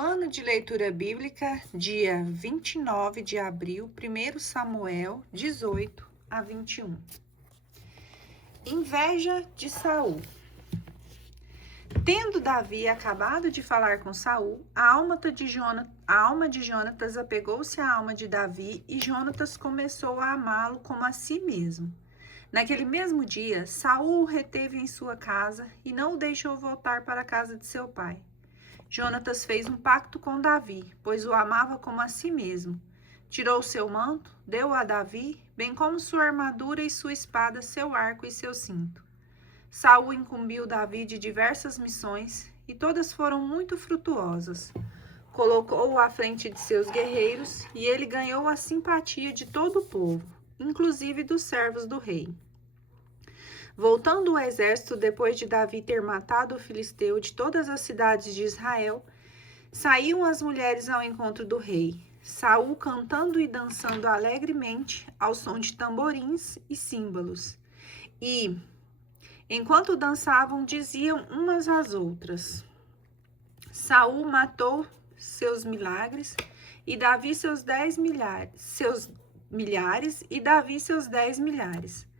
Plano de leitura bíblica, dia 29 de abril, 1 Samuel 18 a 21. Inveja de Saul. Tendo Davi acabado de falar com Saul, a alma de Jonatas apegou-se à alma de Davi e Jonatas começou a amá-lo como a si mesmo. Naquele mesmo dia, Saul o reteve em sua casa e não o deixou voltar para a casa de seu pai. Jonatas fez um pacto com Davi, pois o amava como a si mesmo. Tirou seu manto, deu-o a Davi, bem como sua armadura e sua espada, seu arco e seu cinto. Saul incumbiu Davi de diversas missões, e todas foram muito frutuosas. Colocou-o à frente de seus guerreiros, e ele ganhou a simpatia de todo o povo, inclusive dos servos do rei. Voltando o exército, depois de Davi ter matado o filisteu de todas as cidades de Israel, saíam as mulheres ao encontro do rei, Saul cantando e dançando alegremente ao som de tamborins e símbolos. E, enquanto dançavam, diziam umas às outras: Saul matou seus milhares, e Davi seus 10 milhares, e Davi seus 10 milhares.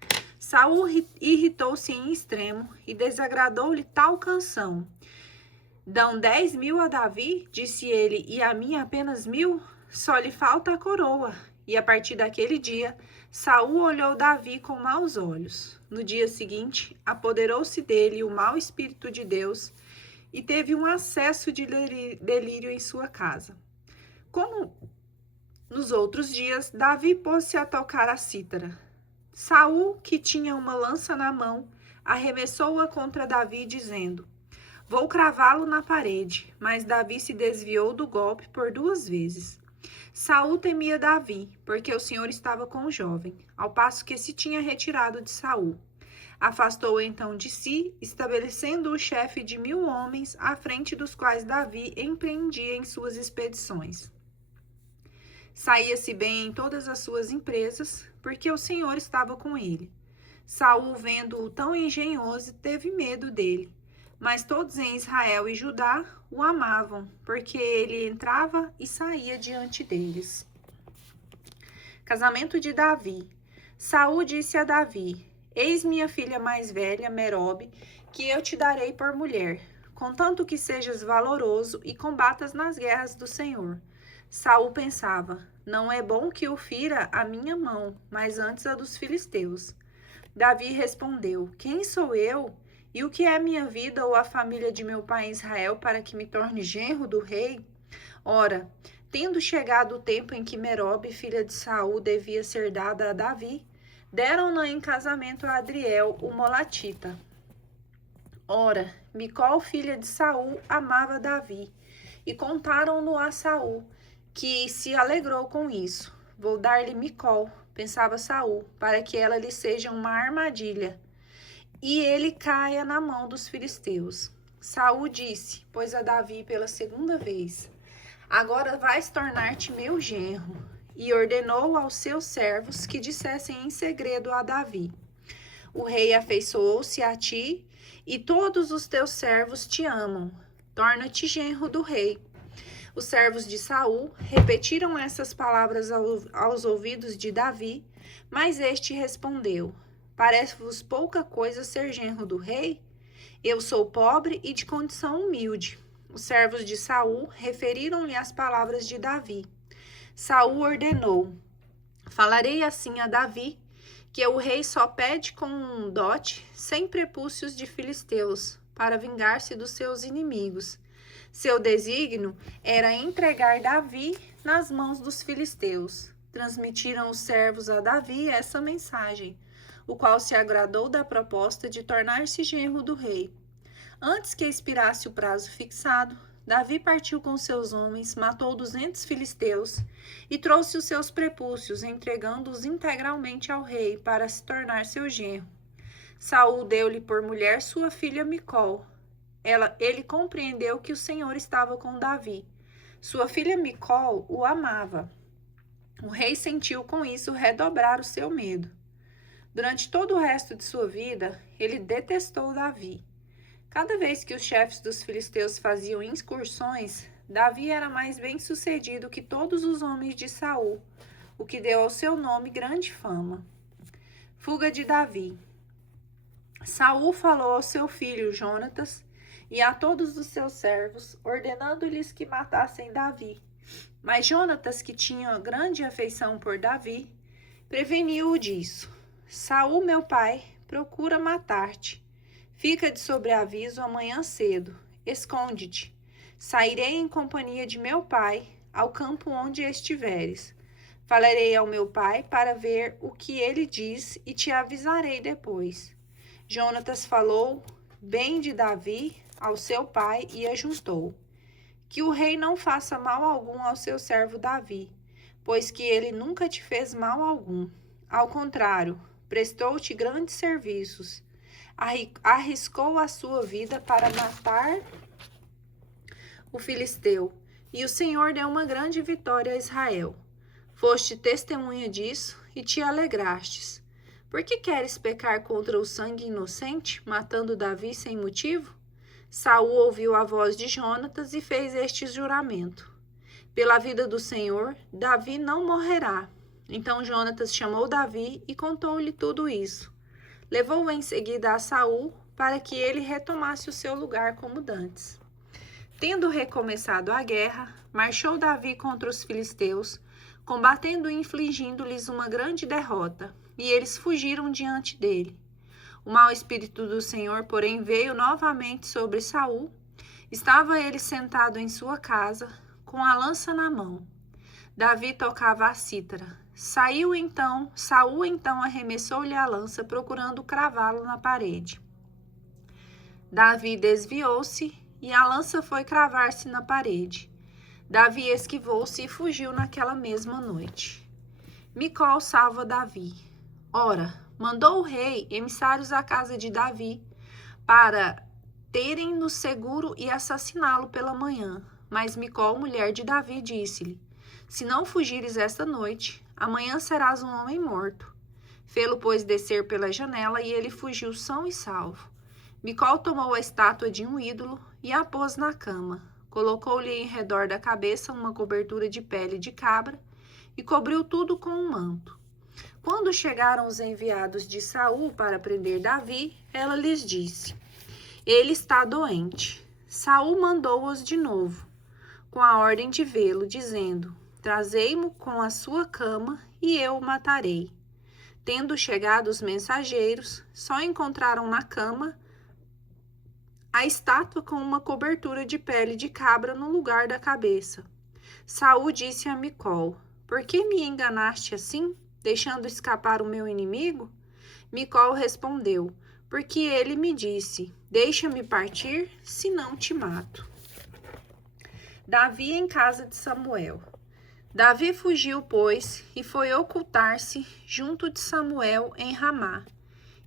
Saul irritou-se em extremo e desagradou-lhe tal canção. Dão 10.000 a Davi, disse ele, e a mim apenas 1.000? Só lhe falta a coroa. E a partir daquele dia, Saul olhou Davi com maus olhos. No dia seguinte, apoderou-se dele o mau espírito de Deus e teve um acesso de delírio em sua casa. Como nos outros dias, Davi pôs-se a tocar a cítara. Saul, que tinha uma lança na mão, arremessou-a contra Davi, dizendo: Vou cravá-lo na parede. Mas Davi se desviou do golpe por 2 vezes. Saul temia Davi, porque o Senhor estava com o jovem, ao passo que se tinha retirado de Saul. Afastou-o então de si, estabelecendo-o chefe de 1.000 homens, à frente dos quais Davi empreendia em suas expedições. Saía-se bem em todas as suas empresas, porque o Senhor estava com ele. Saul, vendo-o tão engenhoso, teve medo dele. Mas todos em Israel e Judá o amavam, porque ele entrava e saía diante deles. Casamento de Davi. Saul disse a Davi: Eis minha filha mais velha, Merobe, que eu te darei por mulher, contanto que sejas valoroso e combatas nas guerras do Senhor. Saul pensava: Não é bom que o fira a minha mão, mas antes a dos filisteus. Davi respondeu: Quem sou eu? E o que é minha vida ou a família de meu pai Israel para que me torne genro do rei? Ora, tendo chegado o tempo em que Merobe, filha de Saul, devia ser dada a Davi, deram-na em casamento a Adriel, o molatita. Ora, Micol, filha de Saul, amava Davi, e contaram-no a Saul, que se alegrou com isso. Vou dar-lhe Micol, pensava Saul, para que ela lhe seja uma armadilha, e ele caia na mão dos filisteus. Saul disse, pois a Davi pela 2ª vez: Agora vais tornar-te meu genro. E ordenou aos seus servos que dissessem em segredo a Davi: O rei afeiçoou-se a ti, e todos os teus servos te amam. Torna-te genro do rei. Os servos de Saul repetiram essas palavras aos ouvidos de Davi, mas este respondeu: Parece-vos pouca coisa ser genro do rei? Eu sou pobre e de condição humilde. Os servos de Saul referiram-lhe as palavras de Davi. Saul ordenou: Falarei assim a Davi, que o rei só pede com um dote, sem prepúcios de filisteus, para vingar-se dos seus inimigos. Seu desígnio era entregar Davi nas mãos dos filisteus. Transmitiram os servos a Davi essa mensagem, o qual se agradou da proposta de tornar-se genro do rei. Antes que expirasse o prazo fixado, Davi partiu com seus homens, matou 200 filisteus e trouxe os seus prepúcios, entregando-os integralmente ao rei para se tornar seu genro. Saul deu-lhe por mulher sua filha Micol. Ele compreendeu que o Senhor estava com Davi. Sua filha Micol o amava. O rei sentiu com isso redobrar o seu medo. Durante todo o resto de sua vida, ele detestou Davi. Cada vez que os chefes dos filisteus faziam incursões, Davi era mais bem-sucedido que todos os homens de Saul, o que deu ao seu nome grande fama. Fuga de Davi. Saul falou ao seu filho Jonatas e a todos os seus servos, ordenando-lhes que matassem Davi. Mas Jonatas, que tinha grande afeição por Davi, preveniu-o disso. Saul, meu pai, procura matar-te. Fica de sobreaviso amanhã cedo. Esconde-te. Sairei em companhia de meu pai ao campo onde estiveres. Falarei ao meu pai para ver o que ele diz e te avisarei depois. Jonatas falou bem de Davi ao seu pai e ajuntou: que o rei não faça mal algum ao seu servo Davi, pois que ele nunca te fez mal algum. Ao contrário, prestou-te grandes serviços, arriscou a sua vida para matar o filisteu, e o Senhor deu uma grande vitória a Israel. Foste testemunha disso e te alegrastes. Por que queres pecar contra o sangue inocente, matando Davi sem motivo? Saul ouviu a voz de Jonatas e fez este juramento: pela vida do Senhor, Davi não morrerá. Então Jonatas chamou Davi e contou-lhe tudo isso. Levou-o em seguida a Saul para que ele retomasse o seu lugar como dantes. Tendo recomeçado a guerra, marchou Davi contra os filisteus, combatendo e infligindo-lhes uma grande derrota, e eles fugiram diante dele. O mau espírito do Senhor, porém, veio novamente sobre Saul. Estava ele sentado em sua casa, com a lança na mão. Davi tocava a cítara. Saul então arremessou-lhe a lança, procurando cravá-lo na parede. Davi desviou-se e a lança foi cravar-se na parede. Davi esquivou-se e fugiu naquela mesma noite. Micol salva Davi. Ora, mandou o rei emissários à casa de Davi para terem-no seguro e assassiná-lo pela manhã. Mas Micol, mulher de Davi, disse-lhe: se não fugires esta noite, amanhã serás um homem morto. Fê-lo, pois, descer pela janela, e ele fugiu são e salvo. Micol tomou a estátua de um ídolo e a pôs na cama. Colocou-lhe em redor da cabeça uma cobertura de pele de cabra e cobriu tudo com um manto. Quando chegaram os enviados de Saul para prender Davi, ela lhes disse: ele está doente. Saul mandou-os de novo, com a ordem de vê-lo, dizendo: trazei-mo com a sua cama e eu o matarei. Tendo chegado os mensageiros, só encontraram na cama a estátua com uma cobertura de pele de cabra no lugar da cabeça. Saul disse a Micol: por que me enganaste assim, deixando escapar o meu inimigo? Micol respondeu: porque ele me disse: deixa-me partir, senão te mato. Davi em casa de Samuel. Davi fugiu, pois, e foi ocultar-se junto de Samuel em Ramá,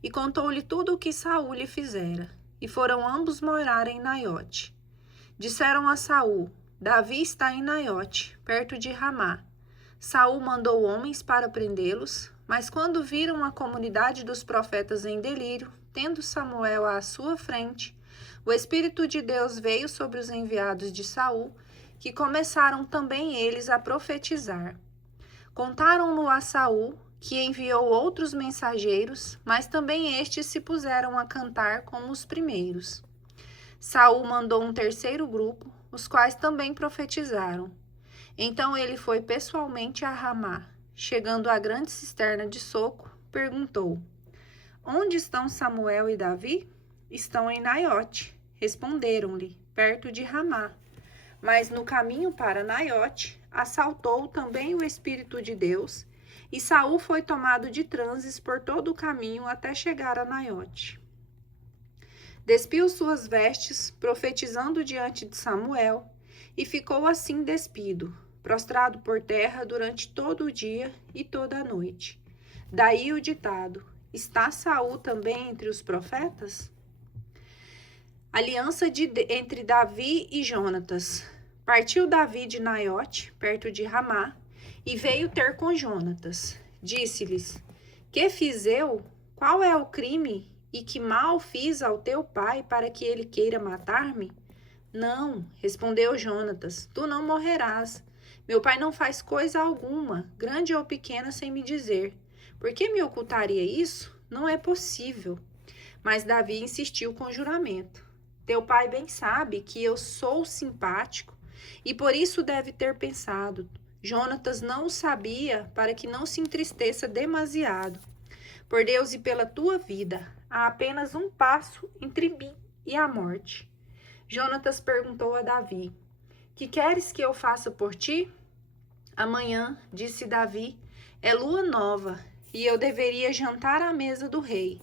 e contou-lhe tudo o que Saul lhe fizera, e foram ambos morar em Naiote. Disseram a Saul: Davi está em Naiote, perto de Ramá. Saul mandou homens para prendê-los, mas quando viram a comunidade dos profetas em delírio, tendo Samuel à sua frente, o Espírito de Deus veio sobre os enviados de Saul, que começaram também eles a profetizar. Contaram-no a Saul, que enviou outros mensageiros, mas também estes se puseram a cantar como os primeiros. Saul mandou um terceiro grupo, os quais também profetizaram. Então ele foi pessoalmente a Ramá. Chegando à grande cisterna de soco, perguntou: onde estão Samuel e Davi? Estão em Naiote, responderam-lhe, perto de Ramá. Mas no caminho para Naiote, assaltou também o Espírito de Deus, e Saul foi tomado de transes por todo o caminho até chegar a Naiote. Despiu suas vestes, profetizando diante de Samuel, e ficou assim despido, prostrado por terra durante todo o dia e toda a noite. Daí o ditado: está Saul também entre os profetas? Aliança entre Davi e Jonatas. Partiu Davi de Naiote, perto de Ramá, e veio ter com Jonatas. Disse-lhes: que fiz eu? Qual é o crime? E que mal fiz ao teu pai para que ele queira matar-me? Não, respondeu Jonatas, tu não morrerás. Meu pai não faz coisa alguma, grande ou pequena, sem me dizer. Por que me ocultaria isso? Não é possível. Mas Davi insistiu com o juramento. Teu pai bem sabe que eu sou simpático e por isso deve ter pensado. Jonatas não o sabia para que não se entristeça demasiado. Por Deus e pela tua vida, há apenas um passo entre mim e a morte. Jonatas perguntou a Davi: Que queres que eu faça por ti? Amanhã, disse Davi, é lua nova e eu deveria jantar à mesa do rei.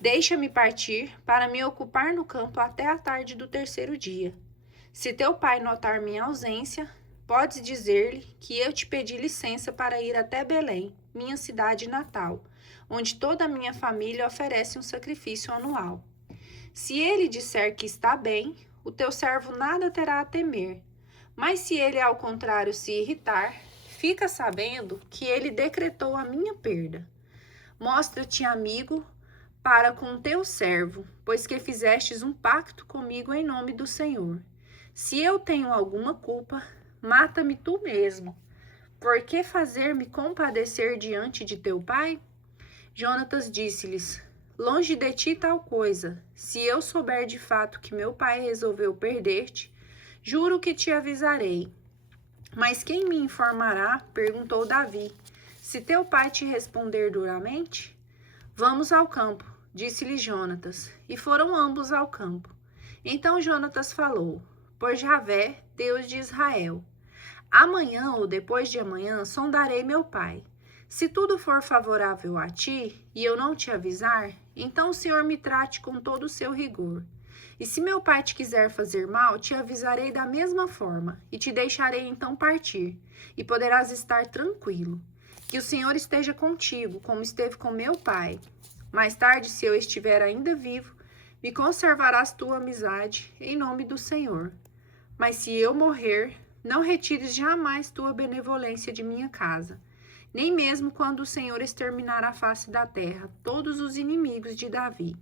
Deixa-me partir para me ocupar no campo até a tarde do terceiro dia. Se teu pai notar minha ausência, podes dizer-lhe que eu te pedi licença para ir até Belém, minha cidade natal, onde toda a minha família oferece um sacrifício anual. Se ele disser que está bem, o teu servo nada terá a temer. Mas se ele, ao contrário, se irritar, fica sabendo que ele decretou a minha perda. Mostra-te amigo para com teu servo, pois que fizestes um pacto comigo em nome do Senhor. Se eu tenho alguma culpa, mata-me tu mesmo. Por que fazer-me compadecer diante de teu pai? Jonatas disse-lhes: Longe de ti tal coisa. Se eu souber de fato que meu pai resolveu perder-te, juro que te avisarei. Mas quem me informará? Perguntou Davi. Se teu pai te responder duramente? Vamos ao campo, disse-lhe Jonatas, e foram ambos ao campo. Então Jonatas falou: Por Javé, Deus de Israel, amanhã ou depois de amanhã sondarei meu pai. Se tudo for favorável a ti, e eu não te avisar, então o Senhor me trate com todo o seu rigor. E se meu pai te quiser fazer mal, te avisarei da mesma forma, e te deixarei então partir, e poderás estar tranquilo. Que o Senhor esteja contigo, como esteve com meu pai. Mais tarde, se eu estiver ainda vivo, me conservarás tua amizade, em nome do Senhor. Mas se eu morrer, não retires jamais tua benevolência de minha casa, nem mesmo quando o Senhor exterminar a face da terra todos os inimigos de Davi.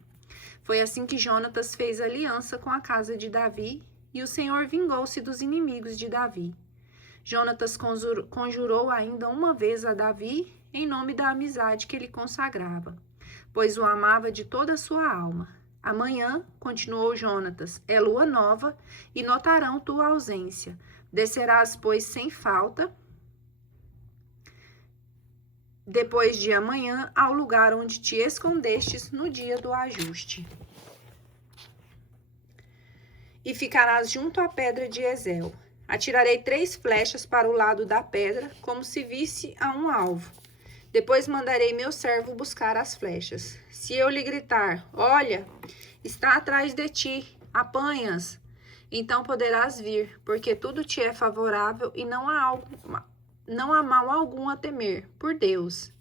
Foi assim que Jonatas fez aliança com a casa de Davi, e o Senhor vingou-se dos inimigos de Davi. Jonatas conjurou ainda uma vez a Davi em nome da amizade que ele consagrava, pois o amava de toda a sua alma. Amanhã, continuou Jonatas, é lua nova e notarão tua ausência. Descerás, pois, sem falta, depois de amanhã, ao lugar onde te escondestes no dia do ajuste. E ficarás junto à pedra de Ezel. Atirarei 3 flechas para o lado da pedra, como se visse a um alvo. Depois mandarei meu servo buscar as flechas. Se eu lhe gritar, olha, está atrás de ti, apanha-as, então poderás vir, porque tudo te é favorável e não há mal algum a temer, por Deus.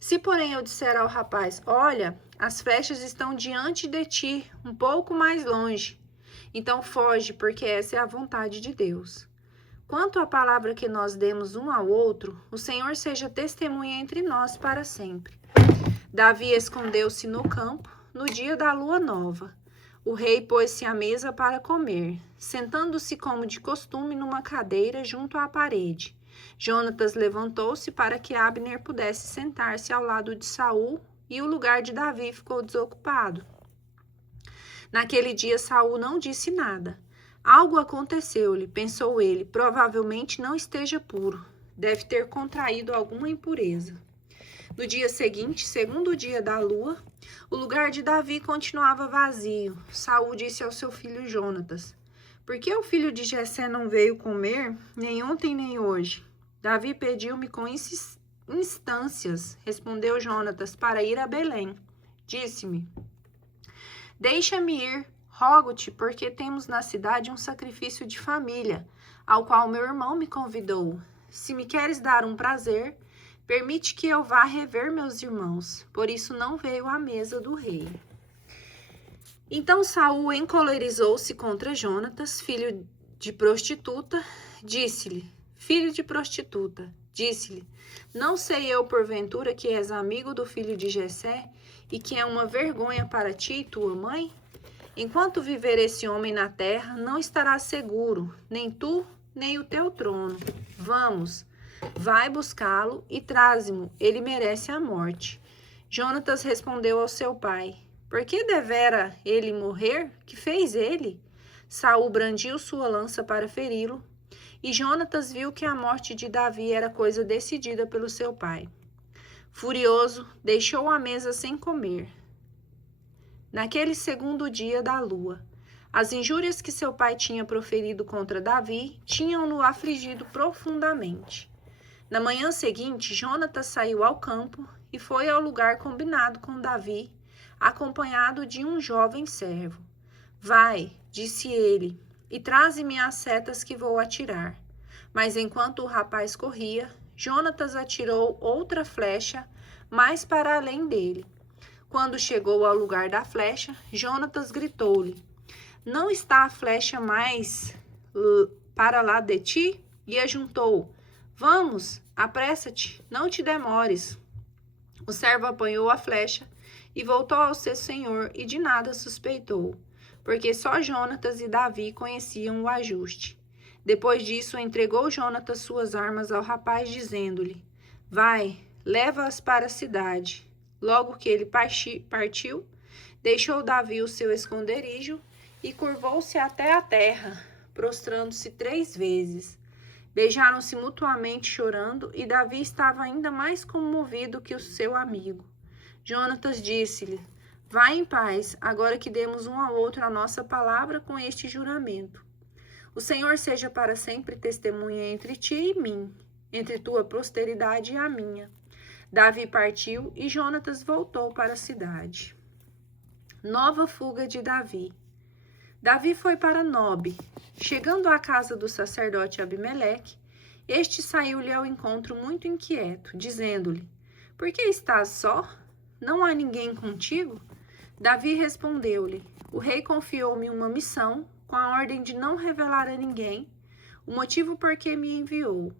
Se, porém, eu disser ao rapaz, olha, as flechas estão diante de ti, um pouco mais longe, então foge, porque essa é a vontade de Deus. Quanto à palavra que nós demos um ao outro, o Senhor seja testemunha entre nós para sempre. Davi escondeu-se no campo, no dia da lua nova. O rei pôs-se à mesa para comer, sentando-se como de costume numa cadeira junto à parede. Jonatas levantou-se para que Abner pudesse sentar-se ao lado de Saul, e o lugar de Davi ficou desocupado. Naquele dia Saul não disse nada. Algo aconteceu-lhe, pensou ele, provavelmente não esteja puro. Deve ter contraído alguma impureza. No dia seguinte, segundo dia da lua, o lugar de Davi continuava vazio. Saul disse ao seu filho Jonatas: Por que o filho de Jessé não veio comer, nem ontem nem hoje? Davi pediu-me com instâncias, respondeu Jonatas, para ir a Belém. Disse-me: Deixa-me ir, rogo-te, porque temos na cidade um sacrifício de família, ao qual meu irmão me convidou. Se me queres dar um prazer, permite que eu vá rever meus irmãos. Por isso não veio à mesa do rei. Então Saul encolerizou-se contra Jonatas, filho de prostituta, disse-lhe: Filho de prostituta, disse-lhe: Não sei eu porventura que és amigo do filho de Jessé e que é uma vergonha para ti e tua mãe? Enquanto viver esse homem na terra, não estará seguro, nem tu, nem o teu trono. Vamos, vai buscá-lo e traze-mo, ele merece a morte. Jonatas respondeu ao seu pai: Por que devera ele morrer? Que fez ele? Saul brandiu sua lança para feri-lo, e Jonatas viu que a morte de Davi era coisa decidida pelo seu pai. Furioso, deixou a mesa sem comer. Naquele segundo dia da lua, as injúrias que seu pai tinha proferido contra Davi tinham-no afligido profundamente. Na manhã seguinte, Jonatas saiu ao campo e foi ao lugar combinado com Davi, acompanhado de um jovem servo. Vai, disse ele, e traze-me as setas que vou atirar. Mas enquanto o rapaz corria, Jonatas atirou outra flecha mais para além dele. Quando chegou ao lugar da flecha, Jonatas gritou-lhe: Não está a flecha mais para lá de ti? E ajuntou: Vamos, apressa-te, não te demores. O servo apanhou a flecha e voltou ao seu senhor e de nada suspeitou, porque só Jonatas e Davi conheciam o ajuste. Depois disso, entregou Jonatas suas armas ao rapaz, dizendo-lhe: Vai, leva-as para a cidade. Logo que ele partiu, deixou Davi o seu esconderijo e curvou-se até a terra, prostrando-se 3 vezes. Beijaram-se mutuamente chorando, e Davi estava ainda mais comovido que o seu amigo. Jonatas disse-lhe: Vai em paz, agora que demos um ao outro a nossa palavra com este juramento. O Senhor seja para sempre testemunha entre ti e mim, entre tua posteridade e a minha. Davi partiu e Jonatas voltou para a cidade. Nova fuga de Davi. Davi foi para Nobe. Chegando à casa do sacerdote Abimeleque, este saiu-lhe ao encontro muito inquieto, dizendo-lhe: Por que estás só? Não há ninguém contigo? Davi respondeu-lhe: O rei confiou-me uma missão, com a ordem de não revelar a ninguém o motivo por que me enviou.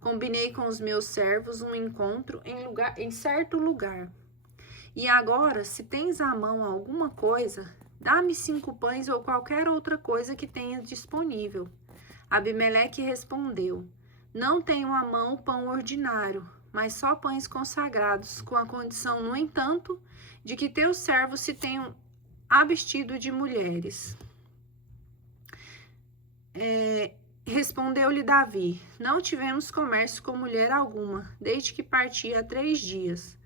Combinei com os meus servos um encontro em certo lugar. E agora, se tens à mão alguma coisa, dá-me 5 pães ou qualquer outra coisa que tenhas disponível. Abimeleque respondeu: Não tenho à mão pão ordinário, mas só pães consagrados, com a condição, no entanto, de que teus servos se tenham abstido de mulheres. Respondeu-lhe Davi: Não tivemos comércio com mulher alguma, desde que parti há 3 dias.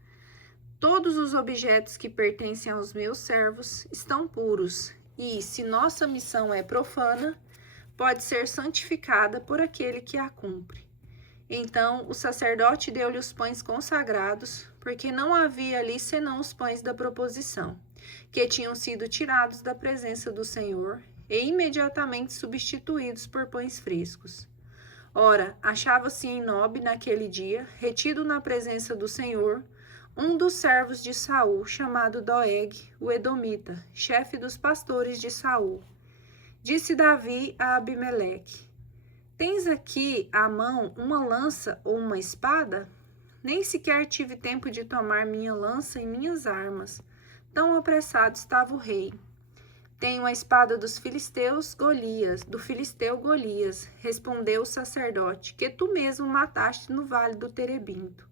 Todos os objetos que pertencem aos meus servos estão puros, e, se nossa missão é profana, pode ser santificada por aquele que a cumpre. Então o sacerdote deu-lhe os pães consagrados, porque não havia ali senão os pães da proposição, que tinham sido tirados da presença do Senhor e imediatamente substituídos por pães frescos. Ora, achava-se em Nobe naquele dia, retido na presença do Senhor, um dos servos de Saul, chamado Doeg, o edomita, chefe dos pastores de Saul. Disse Davi a Abimeleque: Tens aqui à mão uma lança ou uma espada? Nem sequer tive tempo de tomar minha lança e minhas armas. Tão apressado estava o rei. Tenho a espada dos filisteus do filisteu Golias, respondeu o sacerdote, que tu mesmo mataste no vale do Terebinto.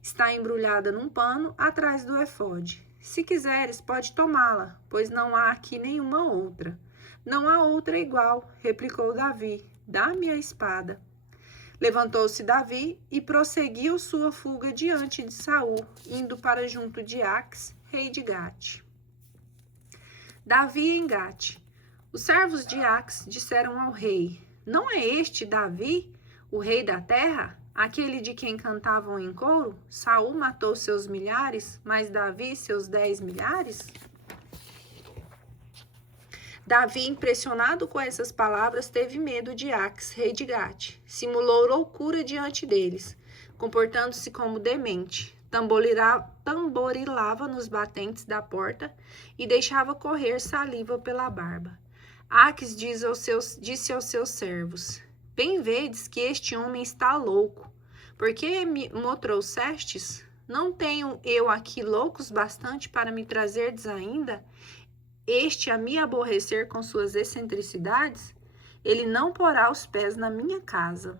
Está embrulhada num pano atrás do efode. Se quiseres, pode tomá-la, pois não há aqui nenhuma outra. Não há outra igual, replicou Davi. Dá-me a espada. Levantou-se Davi e prosseguiu sua fuga diante de Saul, indo para junto de Aques, rei de Gate. Davi em Gate. Os servos de Aques disseram ao rei: Não é este Davi, o rei da terra? Aquele de quem cantavam em coro? Saul matou seus milhares, mas Davi seus 10 milhares? Davi, impressionado com essas palavras, teve medo de Aques, rei de Gate. Simulou loucura diante deles, comportando-se como demente. Tamborilava nos batentes da porta e deixava correr saliva pela barba. Aques disse aos seus servos: Bem vedes que este homem está louco. Por que me trouxestes? Não tenho eu aqui loucos bastante para me trazerdes ainda? este a me aborrecer com suas excentricidades, ele não porá os pés na minha casa.